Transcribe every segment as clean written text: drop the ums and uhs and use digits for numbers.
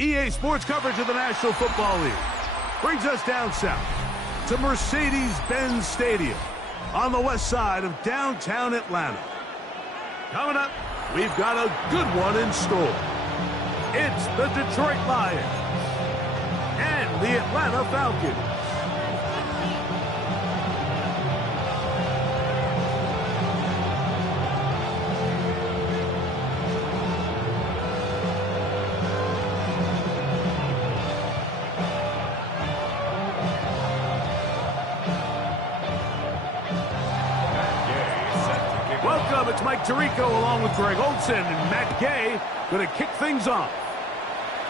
EA Sports coverage of the National Football League brings us down south to Mercedes-Benz Stadium on the west side of downtown Atlanta. Coming up, we've got a good one in store. It's the Detroit Lions and the Atlanta Falcons. It's Mike Tirico along with Greg Olsen and Matt Gay going to kick things off.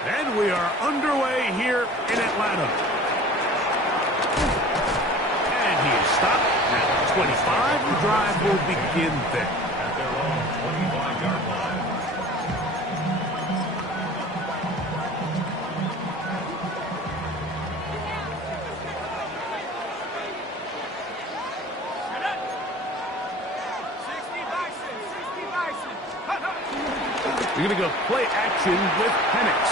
And we are underway here in Atlanta. And he is stopped at 25. The drive will begin there. At their own 25-yard line. We're going to go play action with Penix.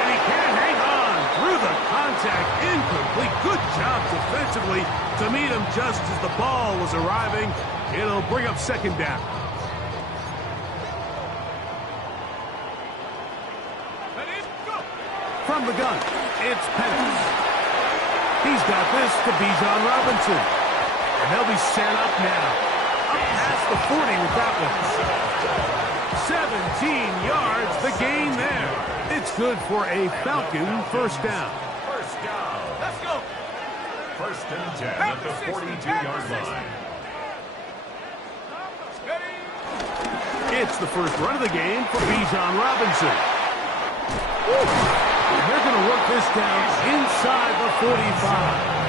And he can't hang on through the contact. Incomplete. Good job defensively to meet him just as the ball was arriving. It'll bring up second down. From the gun, it's Penix. He's got this to Bijan Robinson. And they'll be set up now. Up past the 40 with that one. 17 yards, the gain there. It's good for a Falcon first down. First down. Let's go. First and 10 at the 42-yard line. It's the first run of the game for Bijan Robinson. And they're going to work this down inside the 45.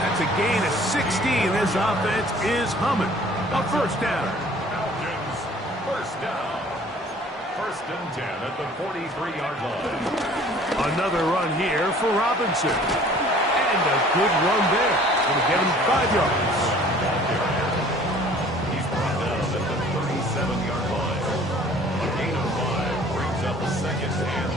That's a gain of 16. This offense is humming. A first down. Falcons, first down. First and 10 at the 43-yard line. Another run here for Robinson. And a good run there. Going to get him 5 yards. He's brought down at the 37-yard line. A gain of 5 brings up a second and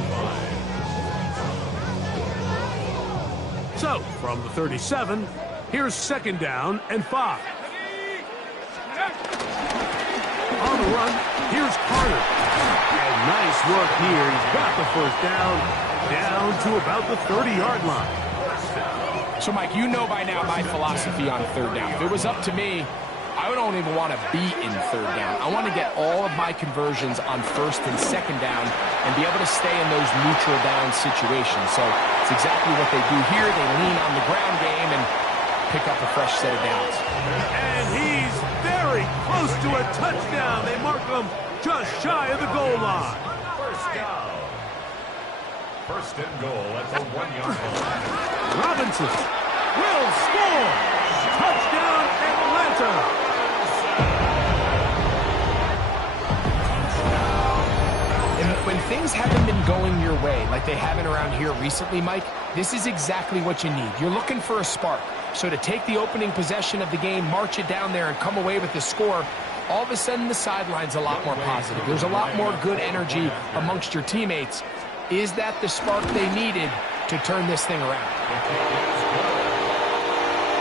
5. So, from the 37, here's second down and 5. On the run, here's Carter. And nice work here. He's got the first down to about the 30-yard line. So, Mike, you know by now my philosophy on third down. If it was up to me, I don't even want to be in third down. I want to get all of my conversions on first and second down and be able to stay in those neutral down situations. So it's exactly what they do here. They lean on the ground game and pick up a fresh set of downs. And he's very close to a touchdown. They mark him just shy of the goal line. First down. First and goal at the 1-yard line. Robinson will score. Touchdown, Atlanta. When things haven't been going your way like they haven't around here recently, Mike, this is exactly what you need. You're looking for a spark. So to take the opening possession of the game, march it down there, and come away with the score, all of a sudden the sideline's a lot more positive. There's a lot more good energy amongst your teammates. Is that the spark they needed to turn this thing around?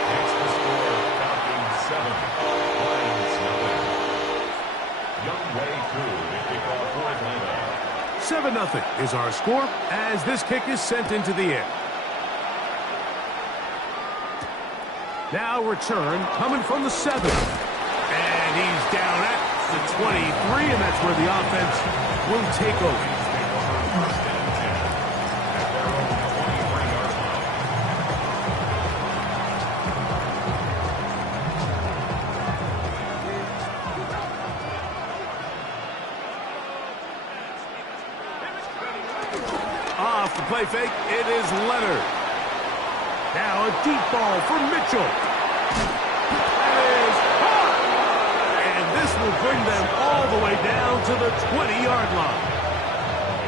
Next to score, Falcons 7, Lions nothing. Young way through the kickoff for Atlanta. 7-0 is our score as this kick is sent into the air. Now return coming from the 7. And he's down at the 23, and that's where the offense will take over. First and 10 at their own 23-yard line. Off the play fake, it is Leonard. Now a deep ball for Mitchell. That is caught. And this will bring them all the way down to the 20-yard line.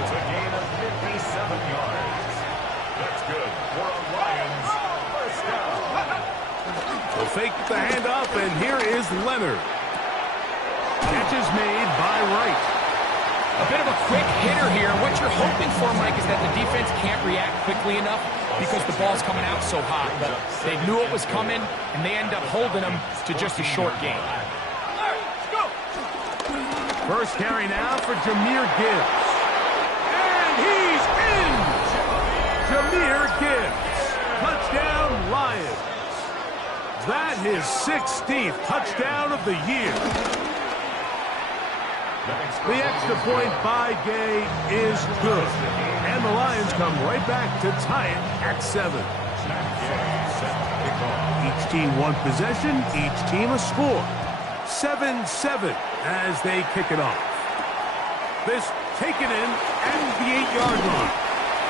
It's a gain of 57 yards. That's good for a Lions first down. They'll fake the handoff, and here is Leonard. Catch is made by Wright. A bit of a quick hitter here. What you're hoping for, Mike, is that the defense can't react quickly enough because the ball's coming out so hot. But they knew it was coming, and they end up holding them to just a short game. First carry now for Jahmyr Gibbs. And he's in! Jahmyr Gibbs. Touchdown, Lions. That his 16th touchdown of the year. The extra point by Gay is good. And the Lions come right back to tie it at 7. Each team one possession, each team a score. 7-7 as they kick it off. This taken in at the 8-yard line.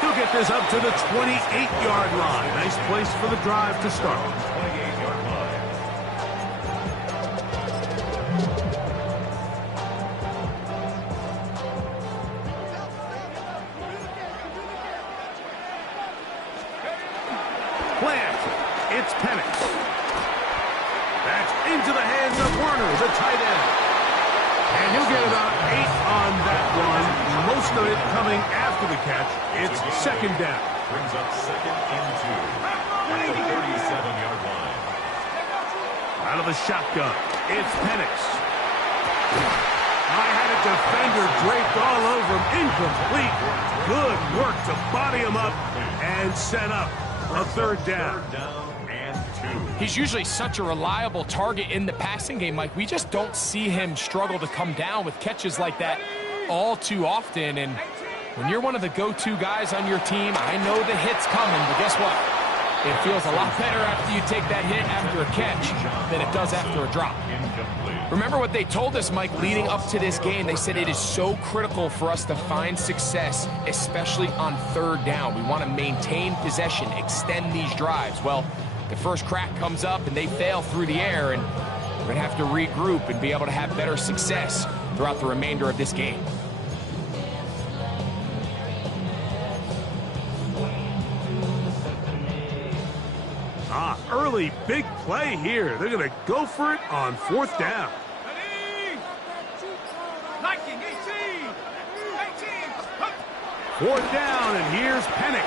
He'll get this up to the 28-yard line. Nice place for the drive to start. 28-yard line. Plant. It's Penix. That's into the hands of Werner, the tight end. And he'll get about 8 on that one. Most of it coming after the catch. It's second down. Brings up second and 2 at the 37-yard line. Out of the shotgun, it's Penix. I had a defender draped all over him. Incomplete. Good work to body him up and set up a third down. Third down and 2. He's usually such a reliable target in the passing game, Mike. We just don't see him struggle to come down with catches like that all too often. And when you're one of the go-to guys on your team, I know the hit's coming, but guess what? It feels a lot better after you take that hit after a catch than it does after a drop. Incomplete. Remember what they told us, Mike, leading up to this game. They said it is so critical for us to find success, especially on third down. We want to maintain possession, extend these drives. Well, the first crack comes up and they fail through the air, and we're going to have to regroup and be able to have better success throughout the remainder of this game. Early big play here. They're going to go for it on fourth down. 18. Fourth down, and here's Penix.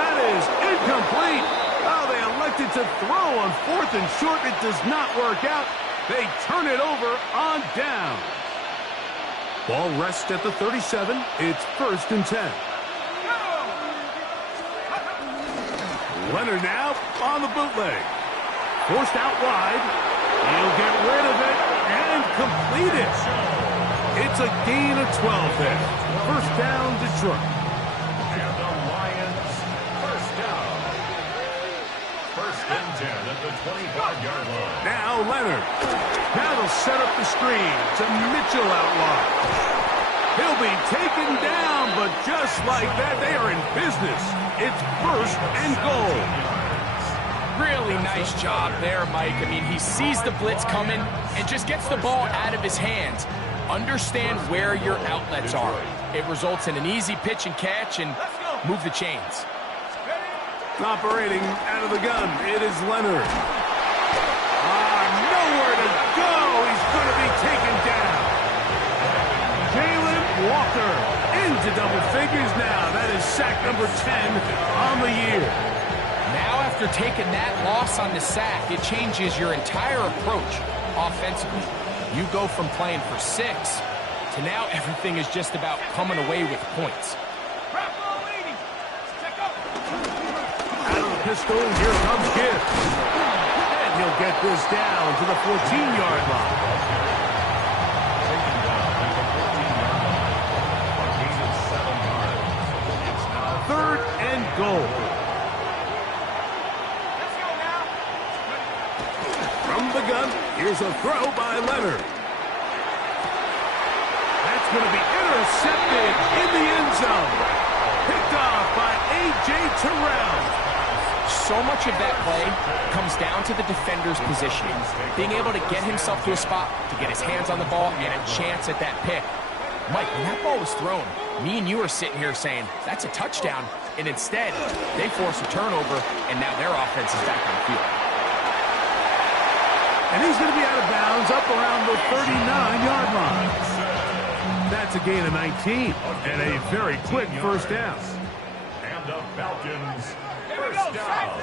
That is incomplete. Oh, they elected to throw on fourth and short. It does not work out. They turn it over on down. Ball rests at the 37. It's first and 10. Leonard now on the bootleg. Forced out wide. He'll get rid of it and complete it. It's a gain of 12 there. First down, Detroit. And the Lions first down. First and 10 at the 25-yard line. Now Leonard. Now they'll set up the screen to Mitchell out wide. He'll be taken down, but just like that, they are in business. It's first and goal. Really nice job there, Mike. I mean, he sees the blitz coming and just gets the ball out of his hands. Understand where your outlets are. It results in an easy pitch and catch and move the chains. Operating out of the gun, it is Leonard. Nowhere to go. He's going to be taken down. into double figures now. That is sack number 10 on the year. Now after taking that loss on the sack, it changes your entire approach offensively. You go from playing for 6 to now everything is just about coming away with points. Out of the pistol, here comes Gibbs. And he'll get this down to the 14-yard line. Third and goal. From the gun, here's a throw by Leonard. That's going to be intercepted in the end zone. Picked off by A.J. Terrell. So much of that play comes down to the defender's positioning. Being able to get himself to a spot, to get his hands on the ball, and a chance at that pick. Mike, when that ball was thrown, me and you are sitting here saying, that's a touchdown. And instead, they force a turnover, and now their offense is back on the field. And he's going to be out of bounds up around the 39-yard line. That's a gain of 19 and a very quick first down. And the Falcons first down.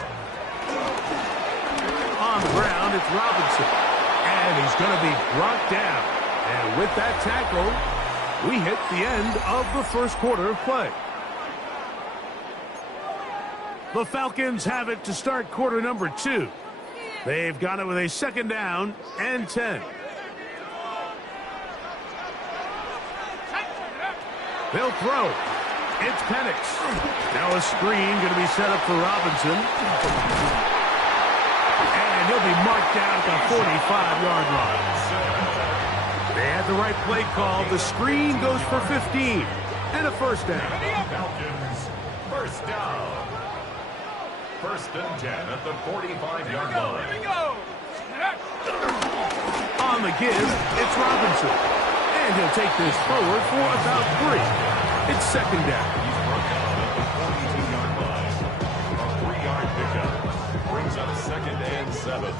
On the ground, it's Robinson. And he's going to be brought down. And with that tackle, we hit the end of the first quarter of play. The Falcons have it to start quarter number 2. They've got it with a second down and 10. They'll throw. It's Penix. Now a screen going to be set up for Robinson. And he'll be marked down at the 45-yard line. They had the right play call. The screen goes for 15 and a first down. Falcons first down. First and 10 at the 45-yard line. Here we go. On the give, it's Robinson. And he'll take this forward for about 3. It's second down. He's brought down at the 42-yard line. A 3-yard pickup brings up second and 7.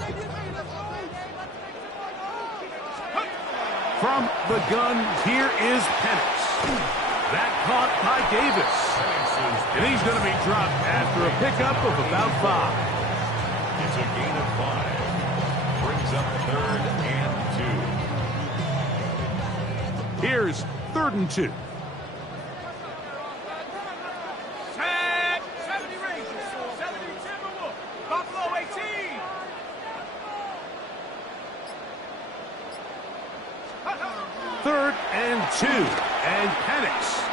From the gun, here is Penix. That caught by Davis. And he's going to be dropped after a pickup of about 5. It's a gain of 5. Brings up third and 2. Here's third and 2. Set. 70 Rangers. 70 Timberwolves. Buffalo 18. Third and 2. And Penix.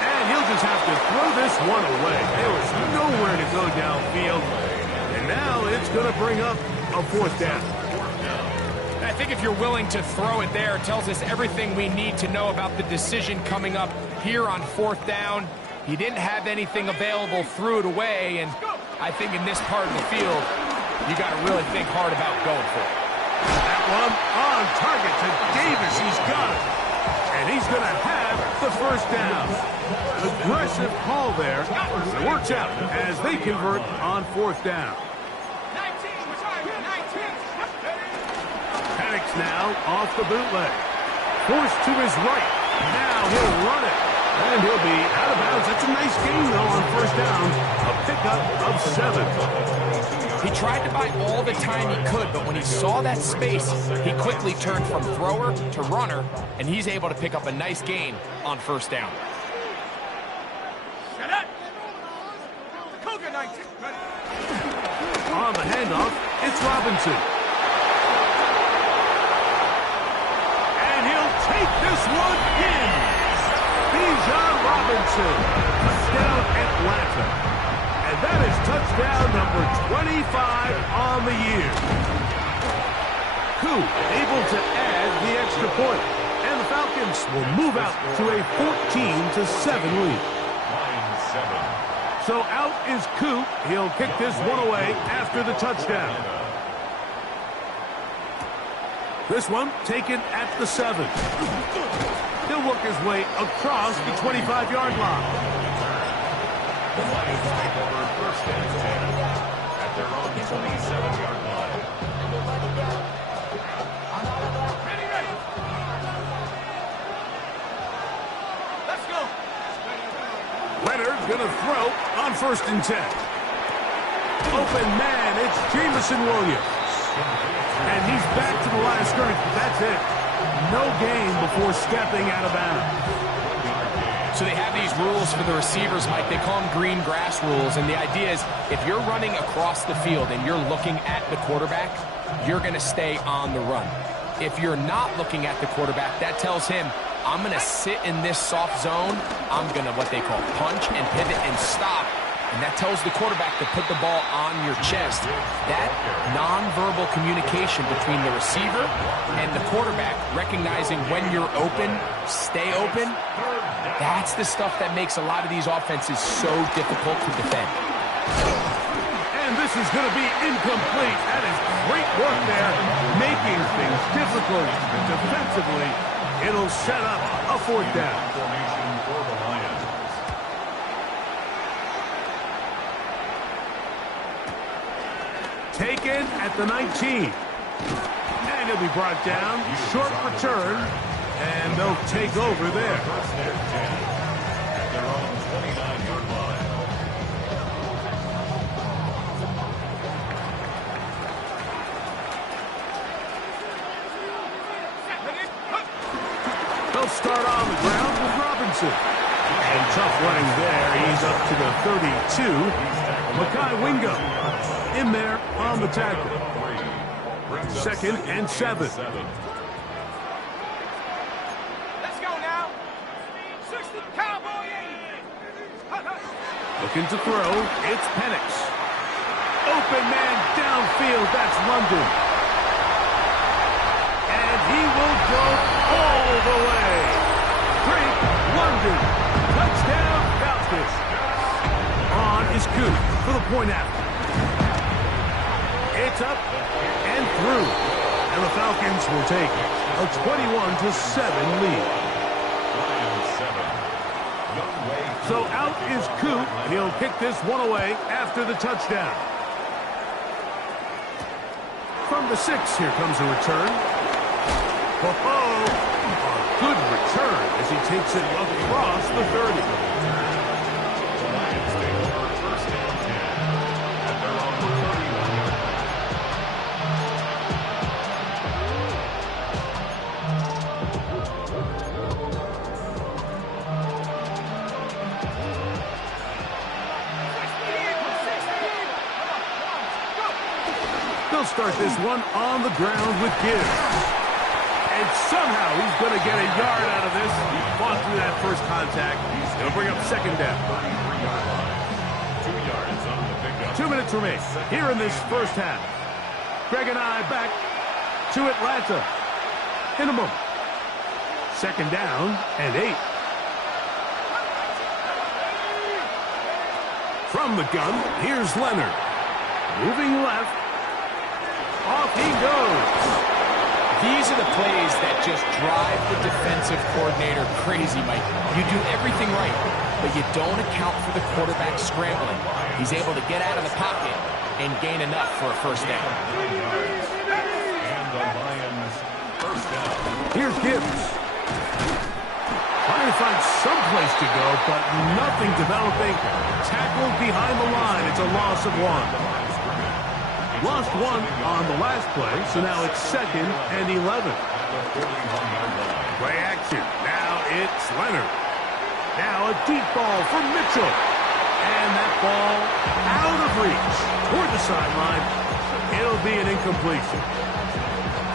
And he'll just have to throw this one away. There was nowhere to go downfield. And now it's going to bring up a fourth down. I think if you're willing to throw it there, it tells us everything we need to know about the decision coming up here on fourth down. He didn't have anything available, threw it away, and I think in this part of the field, you got to really think hard about going for it. That one on target to Davis. He's got it. And he's going to have the first down. Aggressive call there. It works out as they convert on fourth down. 19. We're trying 19. Penix now off the bootleg. Forced to his right. Now he'll run it. And he'll be out of bounds. That's a nice gain, though, on first down. A pickup of 7. He tried to buy all the time he could, but when he saw that space, he quickly turned from thrower to runner, and he's able to pick up a nice gain on first down. Set up. Cougar 19. Ready. On the handoff, it's Robinson. And he'll take this one in. Bijan Robinson. Touchdown Atlanta. And that is touchdown number 25 on the year. Koo able to add the extra point. And the Falcons will move out to a 14-7 lead. 9-7. So out is Koo. He'll kick this one away after the touchdown. This one taken at the 7. He'll work his way across the 25-yard line. The Lions take over first and 10 at their own 27-yard line. Ready, ready. going to throw on 1st and 10. Open man, it's Jameson Williams. And he's back to the line of scrimmage. That's it. No gain before stepping out of bounds. So they have these rules for the receivers, Mike. They call them green grass rules. And the idea is if you're running across the field and you're looking at the quarterback, you're going to stay on the run. If you're not looking at the quarterback, that tells him, I'm going to sit in this soft zone. I'm going to what they call punch and pivot and stop. And that tells the quarterback to put the ball on your chest. That nonverbal communication between the receiver and the quarterback, recognizing when you're open, stay open, that's the stuff that makes a lot of these offenses so difficult to defend. And this is going to be incomplete. That is great work there, making things difficult defensively. It'll set up a 4th down. Taken at the 19. And he'll be brought down. Short return. And they'll take over there. They're on 29-yard line. They'll start on the ground with Robinson. And tough running there. He's up to the 32. Mekhi Wingo in there on the tackle. 2nd and 7. Let's go now. 60 Cowboy 80. Looking to throw. It's Penix. Open man downfield. That's London. And he will go all the way. Drake London. Touchdown Falcons. On is Coop for the point after. It's up and through. And the Falcons will take a 21-7 lead. So out is Coop. He'll kick this one away after the touchdown. From the 6, here comes a return. Oh, a good return as he takes it across the 30. They'll start this one on the ground with Gibbs. And somehow he's going to get a yard out of this. He fought through that first contact. It'll bring up 2nd down. 2 yards on the pickup. 2 minutes remain here in this first half. Greg and I back to Atlanta in a moment. 2nd down and 8. From the gun, here's Leonard. Moving left. Off he goes. These are the plays that just drive the defensive coordinator crazy, Mike. You do everything right, but you don't account for the quarterback scrambling. He's able to get out of the pocket and gain enough for a 1st down. And the Lions' 1st down. Here's Gibbs. Trying to find some place to go, but nothing developing. Tackled behind the line. It's a loss of 1. Lost 1 on the last play, so now it's 2nd and 11. Play action. Now it's Leonard. Now a deep ball for Mitchell. And that ball out of reach toward the sideline. It'll be an incompletion.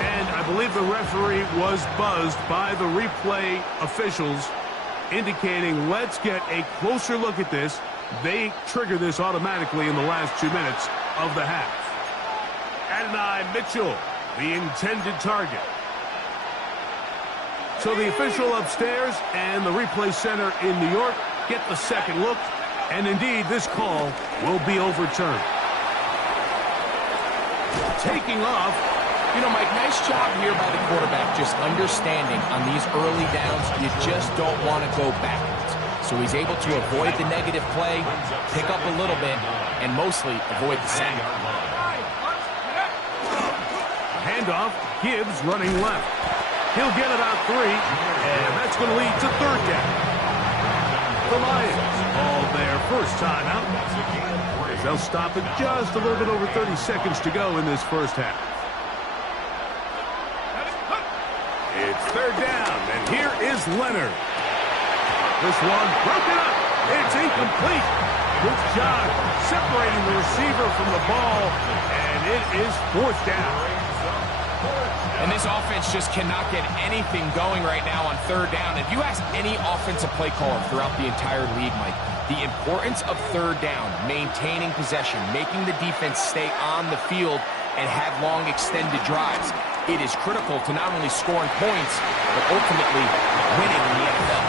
And I believe the referee was buzzed by the replay officials, indicating let's get a closer look at this. They trigger this automatically in the last 2 minutes of the half. Adonai Mitchell, the intended target. So the official upstairs and the replay center in New York get the second look, and indeed this call will be overturned. Taking off. You know, Mike, nice job here by the quarterback, just understanding on these early downs, you just don't want to go backwards. So he's able to avoid the negative play, pick up a little bit, and mostly avoid the sack. Handoff, Gibbs running left. He'll get about 3, and that's going to lead to 3rd down. the Lions. All their first time out. They'll stop it just a little bit over 30 seconds to go in this first half. It's third down, and here is Leonard. This one broken up. It's incomplete. Good job separating the receiver from the ball, and it is fourth down. And this offense just cannot get anything going right now on third down. If you ask any offensive play caller throughout the entire league, Mike, the importance of third down, maintaining possession, making the defense stay on the field and have long extended drives, it is critical to not only scoring points, but ultimately winning in the NFL.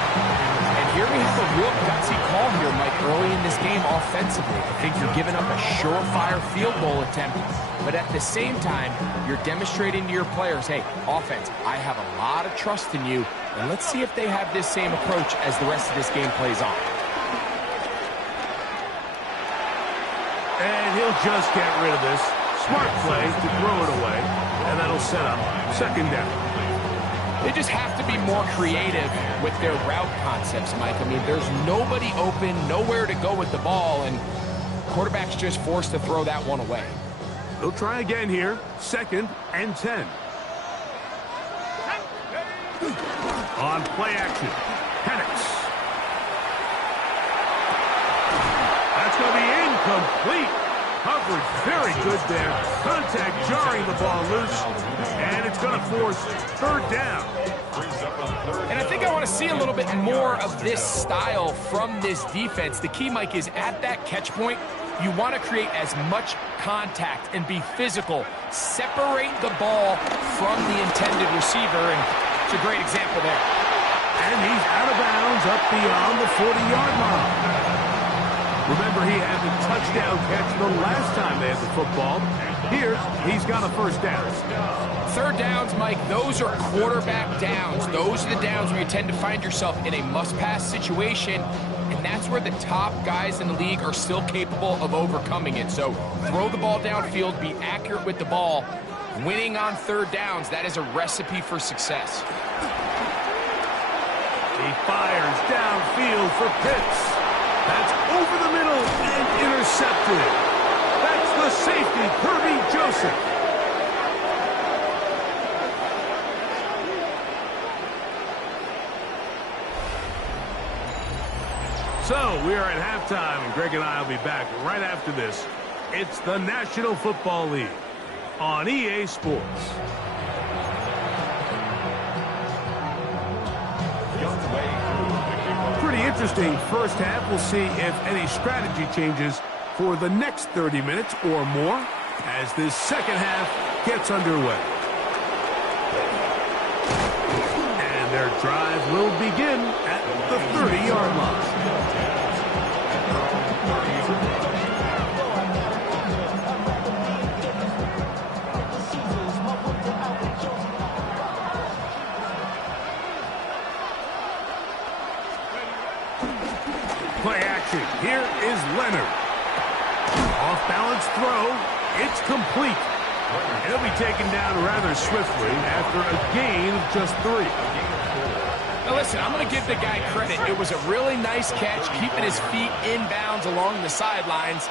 And here we have a real gutsy call here, Mike, early in this game offensively. I think you're giving up a surefire field goal attempt, but at the same time, you're demonstrating to your players, hey, offense, I have a lot of trust in you, and let's see if they have this same approach as the rest of this game plays on. And he'll just get rid of this. Smart play to throw it away, and that'll set up second down. They just have to be more creative with their route concepts, Mike. I mean, there's nobody open, nowhere to go with the ball, and quarterback's just forced to throw that one away. They'll try again here, 2nd and 10. On play action, Penix. That's going to be incomplete. Coverage very good there. Contact jarring the ball loose, and it's going to force third down. And I think I want to see a little bit more of this style from this defense. The key, Mike, is at that catch point, you want to create as much contact and be physical. Separate the ball from the intended receiver, and it's a great example there. And he's out of bounds up beyond the 40-yard line. Remember, he had the touchdown catch the last time they had the football. Here, he's got a first down. Third downs, Mike, those are quarterback downs. Those are the downs where you tend to find yourself in a must-pass situation, and that's where the top guys in the league are still capable of overcoming it. So throw the ball downfield, be accurate with the ball. Winning on third downs, that is a recipe for success. He fires downfield for Pitts. That's over the middle and intercepted. That's the safety, Kirby Joseph. So we are at halftime, and Greg and I will be back right after this. It's the National Football League on EA Sports. Pretty interesting first half. We'll see if any strategy changes for the next 30 minutes or more as this second half gets underway. And their drive will begin at the 30-yard line. Play action. Here is Leonard. Off-balance throw. It's complete. He'll be taken down rather swiftly after a gain of just 3. Now listen, I'm going to give the guy credit. It was a really nice catch, keeping his feet in bounds along the sidelines.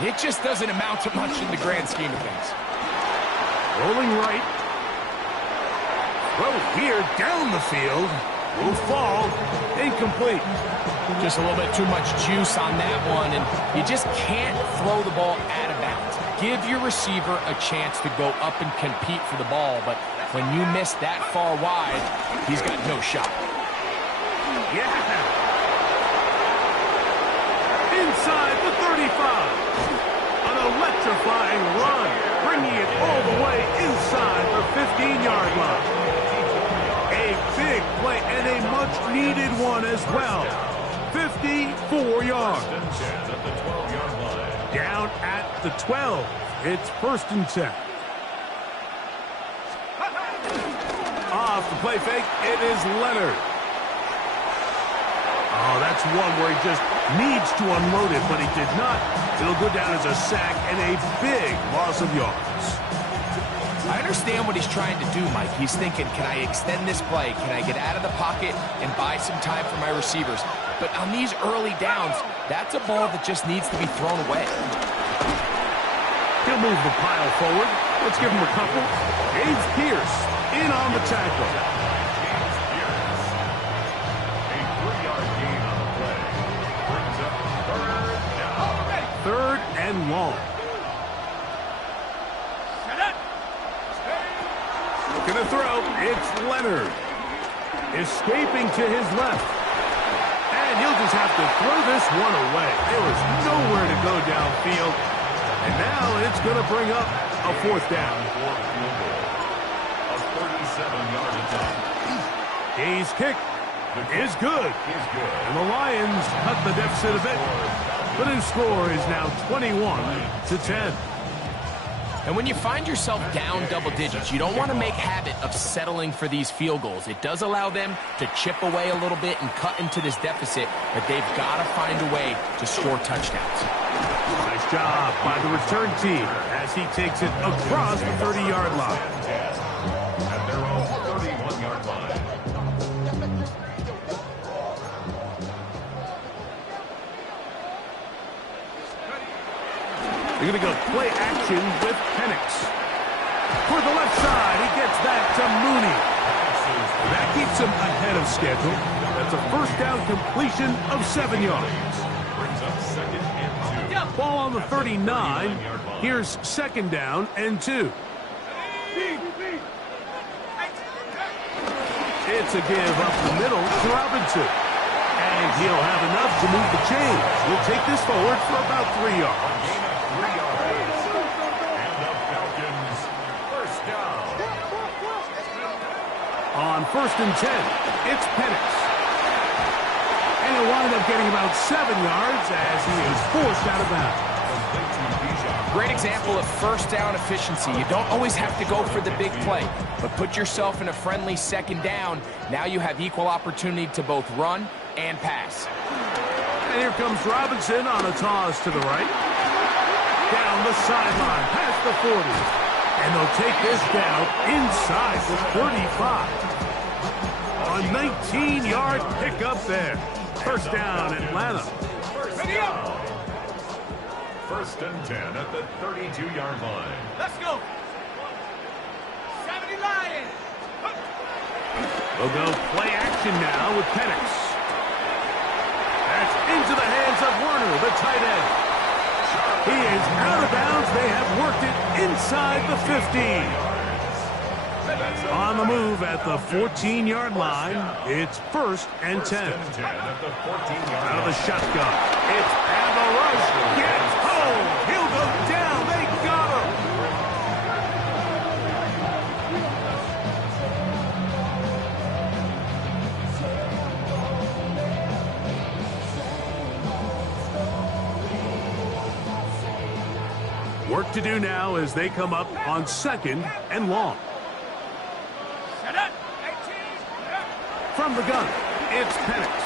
It just doesn't amount to much in the grand scheme of things. Rolling right. Throw here down the field. Will fall. Incomplete. Just a little bit too much juice on that one, and you just can't throw the ball out of bounds. Give your receiver a chance to go up and compete for the ball, but when you miss that far wide, he's got no shot. Yeah. Inside the 35. An electrifying run, bringing it all the way inside the 15-yard line. A big play and a much-needed one as well. 54 yards. Down at the 12. It's 1st and 10. Off the play fake, it is Leonard. Oh, that's one where he just needs to unload it, but he did not. It'll go down as a sack and a big loss of yards. I understand what he's trying to do, Mike. He's thinking, can I extend this play? Can I get out of the pocket and buy some time for my receivers? but on these early downs, that's a ball that just needs to be thrown away. He'll move the pile forward. Let's give him a couple. James Pierce in on the tackle. James Pierce. A 3-yard gain on the play. Brings up third down. Third and long. Looking to throw. It's Leonard. Escaping to his left. And he'll just have to throw this one away. There was nowhere to go downfield. And now it's going to bring up a fourth down. A 37-yard attempt. His kick is good. And the Lions cut the deficit a bit. The new score is now 21-10. And when you find yourself down double digits, you don't want to make habit of settling for these field goals. It does allow them to chip away a little bit and cut into this deficit, but they've got to find a way to score touchdowns. Nice job by the return team as he takes it across the 30-yard line. At their own 31-yard line. They're going to go play action with Penix. For the left side, he gets that to Mooney. That keeps him ahead of schedule. That's a first down completion of 7 yards. Brings up second and 2. Ball on the 39. Here's second down and 2. It's a give up the middle to Robinson. And he'll have enough to move the chains. We'll take this forward for about 3 yards. On first and 10, it's Penix. And he'll wind up getting about 7 yards as he is forced out of bounds. Great example of first down efficiency. You don't always have to go for the big play, but put yourself in a friendly second down. Now you have equal opportunity to both run and pass. And here comes Robinson on a toss to the right. Down the sideline, past the 40. And they'll take this down inside the 35. A 19-yard pickup there. First down, Atlanta. First and 10 at the 32-yard line. Let's go. 70 Lions. We'll go play action now with Penix. That's into the hands of Werner, the tight end. He is out of bounds. They have worked it inside the 15. On the move at the 14-yard line, it's first and 10. Out of the shotgun, it's Avarush. Gets home. He'll go down. They got him. Work to do now as they come up on second and long. From the gun, it's Penix.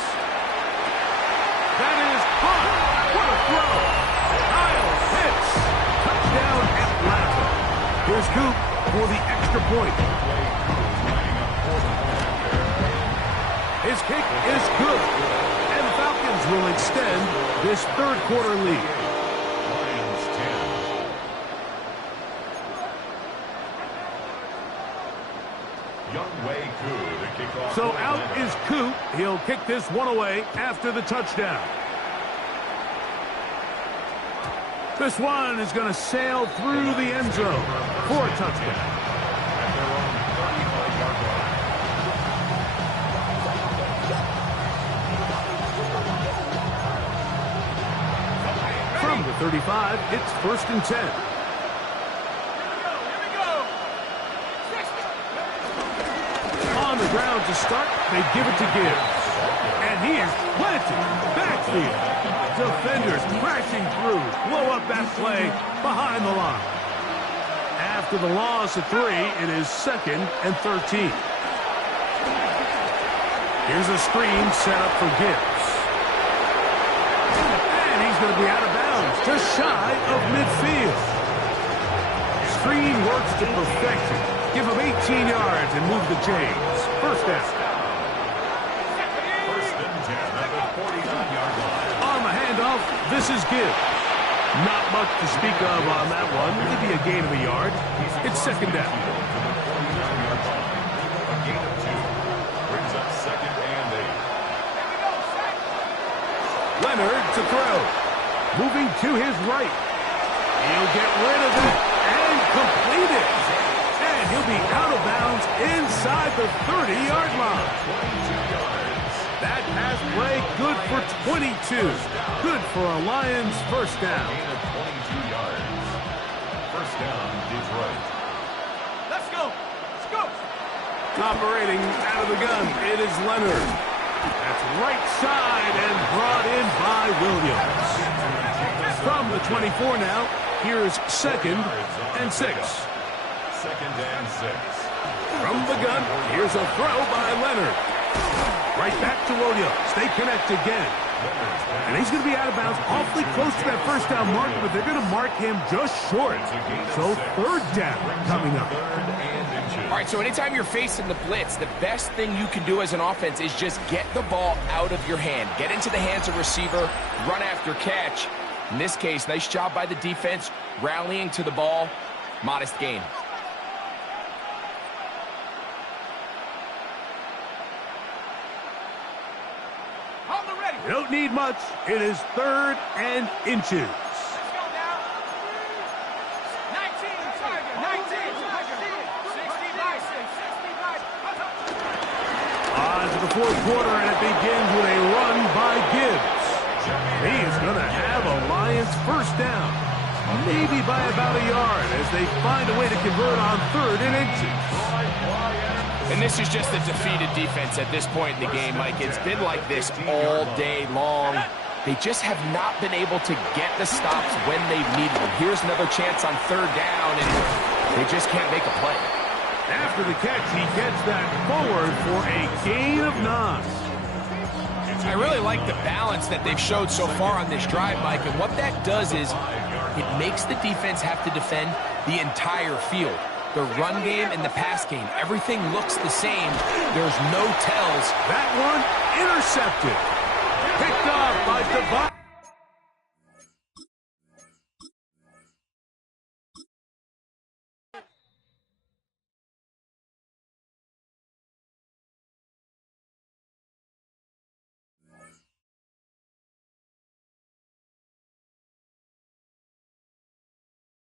That is high. What a throw. Kyle Pitts. Touchdown Atlanta. Here's Coop for the extra point. His kick is good. And the Falcons will extend this third quarter lead. So out is Coop. He'll kick this one away after the touchdown. This one is going to sail through the end zone for a touchdown. From the 35, it's first and 10. Ground to start, they give it to Gibbs. And he is planted backfield. Defenders crashing through, blow up that play behind the line. After the loss of 3, it is second and 13. Here's a screen set up for Gibbs. And he's going to be out of bounds, just shy of midfield. Screen works to perfection. Give him 18 yards and move the chains. First down. First and 10 at the 49-yard line. On the handoff, this is Gibbs. Not much to speak of on that one. Maybe a gain of a yard. It's second down. A gain of 2 brings up second and 8. Leonard to throw. Moving to his right. He'll get rid of it and complete it. And he'll be out of bounds inside the 30-yard line. 22 yards. That pass play good for 22. Good for a Lions first down. Gain of 22 yards. First down, Detroit. Let's go. Let's go. Operating out of the gun, it is Leonard. That's right side and brought in by Williams. From the 24 now, here's second and 6. Second and 6. From the gun, here's a throw by Leonard. Right back to Williams. They connect again. And he's going to be out of bounds awfully close to that first down marker, but they're going to mark him just short. So third down coming up. All right, so anytime you're facing the blitz, the best thing you can do as an offense is just get the ball out of your hand. Get into the hands of receiver, run after catch. In this case, nice job by the defense, rallying to the ball. Modest gain. Hold the ready. Don't need much. It is third and inches. Let's go now. 19, Tiger. 19, Tiger. 60 by 6. 60 by 6. On to the fourth quarter, and it begins with a run by Gibbs. He's going to have a Lions first down. Maybe by about a yard as they find a way to convert on third and inches. And this is just a defeated defense at this point in the game, Mike. It's been like this all day long. They just have not been able to get the stops when they've needed them. Here's another chance on third down, and they just can't make a play. After the catch, he gets that forward for a gain of 9. I really like the balance that they've showed so far on this drive, Mike, and what that does is it makes the defense have to defend the entire field. The run game and the pass game, everything looks the same. There's no tells. That one intercepted. Picked off by Devon.